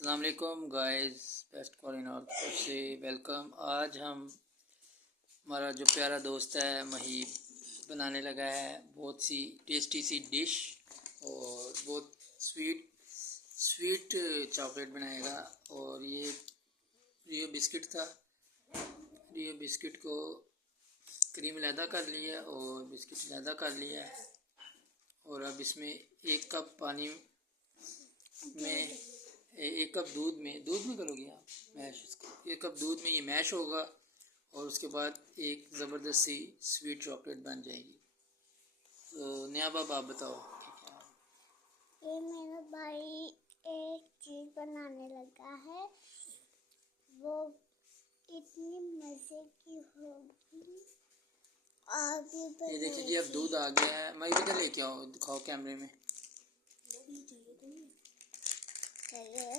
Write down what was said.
अस्सलाम वालेकुम guys, best Colin और तरफ से वेलकम। आज हमारा जो प्यारा दोस्त है महीब बनाने लगा है बहुत सी टेस्टी सी डिश और बहुत स्वीट चॉकलेट बनाएगा। और ये रियो बिस्किट था, रियो बिस्किट को क्रीम लैदा कर लिया और बिस्किट लैदा कर लिया है। और अब इसमें एक कप पानी में एक कप दूध में करोगी आप मैश इसको। एक कप दूध में ये मैश होगा और उसके बाद एक ज़बरदस्त सी स्वीट चॉकलेट बन जाएगी। तो नया बाब आप बताओ। ये मेरा भाई एक चीज़ बनाने लगा है, वो इतनी मज़े की होगी। ये देखिए जी, अब दूध आ गया है। मैं इधर लेके आओ, दिखाओ कैमरे में। चलिए